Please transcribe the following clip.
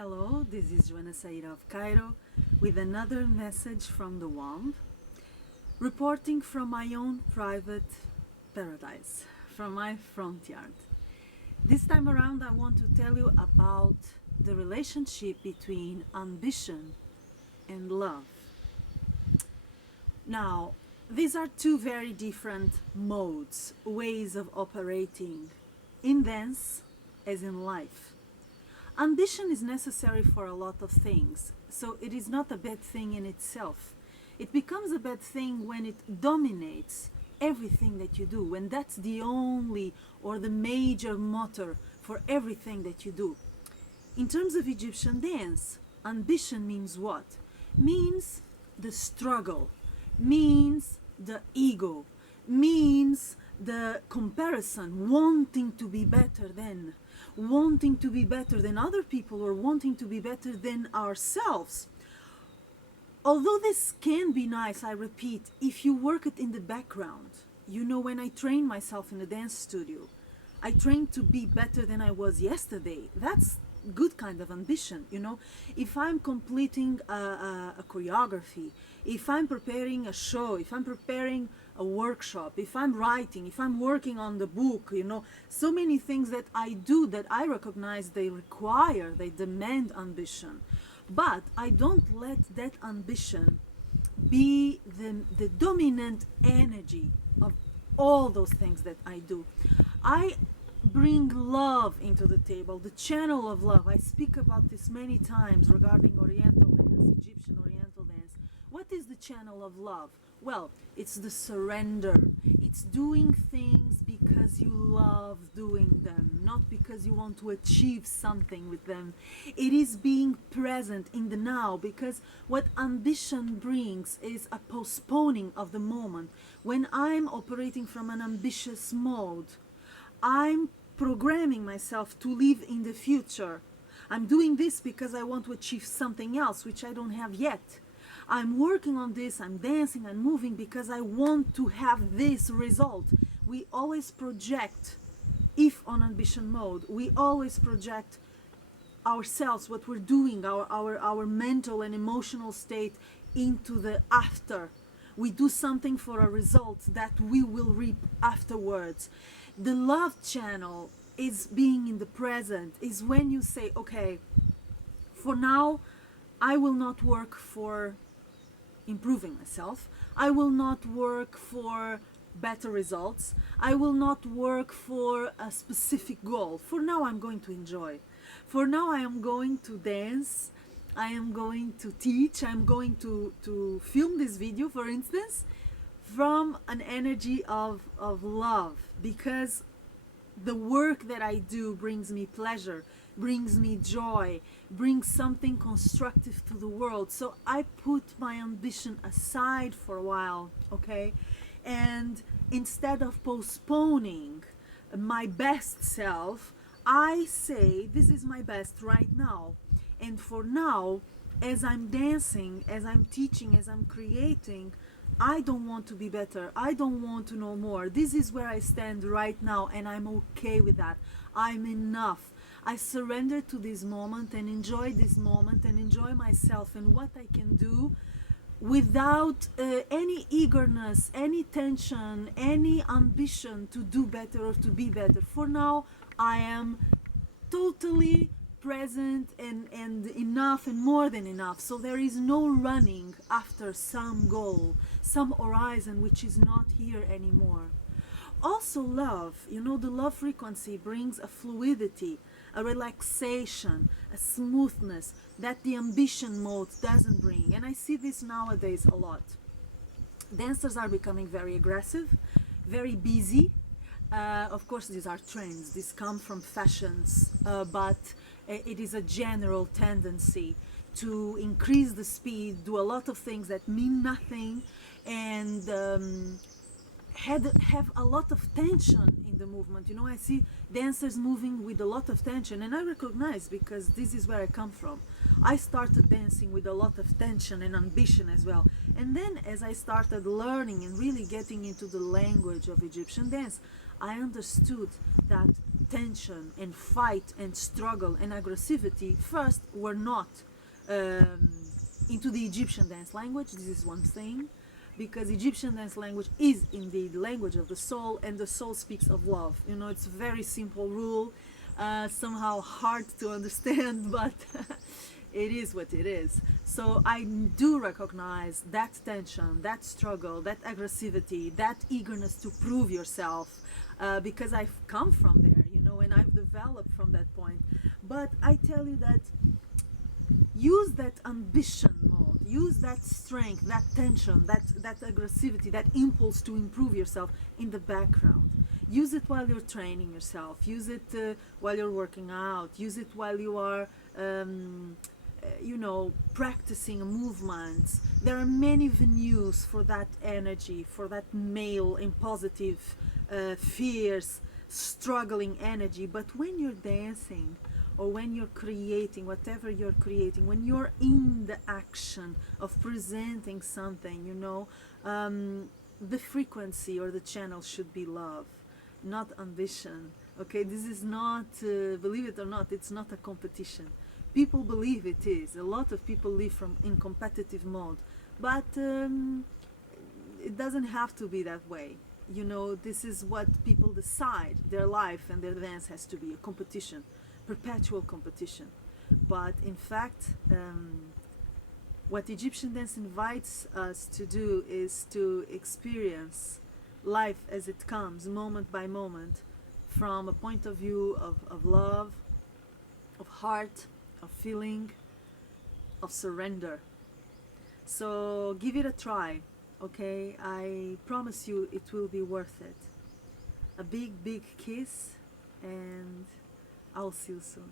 Hello, this is Joana Saahirah of Cairo with another message from the Womb, reporting from my own private paradise, from my front yard. This time around I want to tell you about the relationship between ambition and love. Now, these are two very different modes, ways of operating in dance as in life. Ambition is necessary for a lot of things, so it is not a bad thing in itself. It becomes a bad thing when it dominates everything that you do, when that's the only or the major motor for everything that you do. In terms of Egyptian dance, ambition means what? Means the struggle, means the ego, means the comparison, wanting to be better than other people or wanting to be better than ourselves. Although this can be nice, I repeat, if you work it in the background. You know, when I train myself in a dance studio, I train to be better than I was yesterday. That's good kind of ambition, you know. If I'm completing a choreography, if I'm preparing a show, if I'm preparing a workshop, if I'm writing, if I'm working on the book, you know, so many things that I do that I recognize they demand ambition. But I don't let that ambition be the dominant energy of all those things that I do. I bring love into the table, the channel of love. I speak about this many times regarding Oriental dance, Egyptian Oriental dance. What is the channel of love? Well, it's the surrender. It's doing things because you love doing them, not because you want to achieve something with them. It is being present in the now, because what ambition brings is a postponing of the moment. When I'm operating from an ambitious mode, I'm programming myself to live in the future. I'm doing this because I want to achieve something else which I don't have yet. I'm working on this, I'm dancing, I'm moving because I want to have this result. We always project, if on ambition mode, we always project ourselves, what we're doing, our mental and emotional state into the after. We do something for a result that we will reap afterwards. The love channel is being in the present, is when you say, okay, for now, I will not work for improving myself. I will not work for better results. I will not work for a specific goal. For now, I'm going to enjoy. For now, I am going to dance. I am going to teach. I'm going to film this video, for instance, from an energy of love, because the work that I do brings me pleasure, brings me joy, brings something constructive to the world. So I put my ambition aside for a while, okay? And instead of postponing my best self, I say this is my best right now. And for now, as I'm dancing, as I'm teaching, as I'm creating, I don't want to be better. I don't want to know more. This is where I stand right now, and I'm okay with that. I'm enough. I surrender to this moment and enjoy this moment and enjoy myself and what I can do without any eagerness, any tension, any ambition to do better or to be better. For now, I am totally present and enough and more than enough. So there is no running after some goal, some horizon which is not here anymore. Also love, you know, the love frequency brings a fluidity, a relaxation, a smoothness that the ambition mode doesn't bring. And I see this nowadays a lot. Dancers are becoming very aggressive, very busy. Of course, these are trends, these come from fashions, but it is a general tendency to increase the speed, do a lot of things that mean nothing, and have a lot of tension in the movement. You know, I see dancers moving with a lot of tension, and I recognize, because this is where I come from. I started dancing with a lot of tension and ambition as well. And then as I started learning and really getting into the language of Egyptian dance, I understood that tension and fight and struggle and aggressivity first were not um, into the Egyptian dance language. This is one thing, because Egyptian dance language is indeed language of the soul, and the soul speaks of love. You know, it's a very simple rule, somehow hard to understand, but it is what it is. So I do recognize that tension, that struggle, that aggressivity, that eagerness to prove yourself, because I've come from there, you know, and I've developed from that point. But I tell you that use that ambition mode, use that strength, that tension, that aggressivity, that impulse to improve yourself in the background. Use it while you're training yourself, use it while you're working out, use it while you are you know, practicing movements. There are many venues for that energy, for that male and positive, fierce, struggling energy. But when you're dancing, or when you're creating, whatever you're creating, when you're in the action of presenting something, you know, the frequency or the channel should be love, not ambition. Okay, this is not, believe it or not, it's not a competition. People believe it is. A lot of people live in competitive mode, but it doesn't have to be that way. You know, this is what people decide. Their life and their dance has to be a competition, perpetual competition. But in fact, what Egyptian dance invites us to do is to experience life as it comes, moment by moment, from a point of view of love, of heart, of feeling, of surrender. So give it a try, okay? I promise you it will be worth it. A big, big kiss, and I'll see you soon.